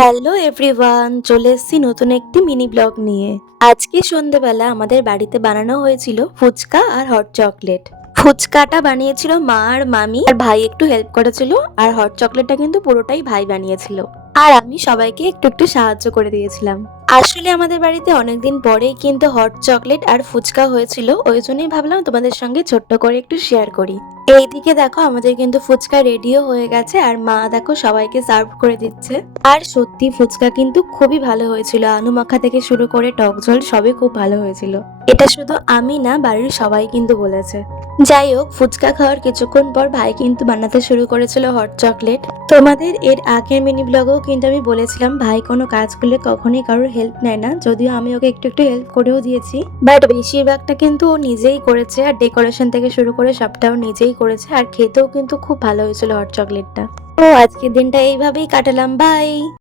Hello everyone, চলে এসেছি নতুন একটি মিনি ব্লগ নিয়ে। আজকে সন্ধ্যেবেলা আমাদের বাড়িতে বানানো হয়েছিল ফুচকা আর হট চকলেট। ফুচকাটা বানিয়েছিল মা আর মামি, আর ভাই একটু হেল্প করেছিল। আর হট চকলেটটা কিন্তু পুরোটাই ভাই বানিয়েছিল। আর আমি সবাইকে একটু একটু সাহায্য করে দিয়েছিলাম। আসলে আমাদের বাড়িতে অনেকদিন পরেই কিন্তু হট চকলেট আর ফুচকা হয়েছিল, ওই জন্যই ভাবলাম তোমাদের সঙ্গে ছোট্ট করে একটু শেয়ার করি। এইদিকে দেখো আমাদের কিন্তু ফুচকা রেডিও হয়ে গেছে, আর মা দেখো সবাইকে সার্ভ করে দিচ্ছে। আর সত্যি ফুচকা কিন্তু খুবই ভালো হয়েছিল, আলু মাখা থেকে শুরু করে টক ঝোল সবই খুব ভালো হয়েছিল। এটা শুধু আমি না, বাড়ির সবাই কিন্তু বলেছে। যাই হোক, ফুচকা খাওয়ার কিছুক্ষণ পর ভাই কিন্তু বানাতে শুরু করেছিল হট চকলেট। তোমাদের এর আগের মিনি ব্লগেও কিন্তু আমি বলেছিলাম ভাই কোনো কাজ করলে কখনোই কারোর হেল্প নেয় না, যদিও আমি ওকে একটু একটু হেল্প করেও দিয়েছি, বাট বেশিরভাগটা কিন্তু ও নিজেই করেছে। আর ডেকোরেশন থেকে শুরু করে সবটাও নিজেই করেছে, আর খেতেও কিন্তু খুব ভালো হয়েছিল হট চকলেটটা। তো আজকের দিনটা এইভাবেই কাটালাম, বাই।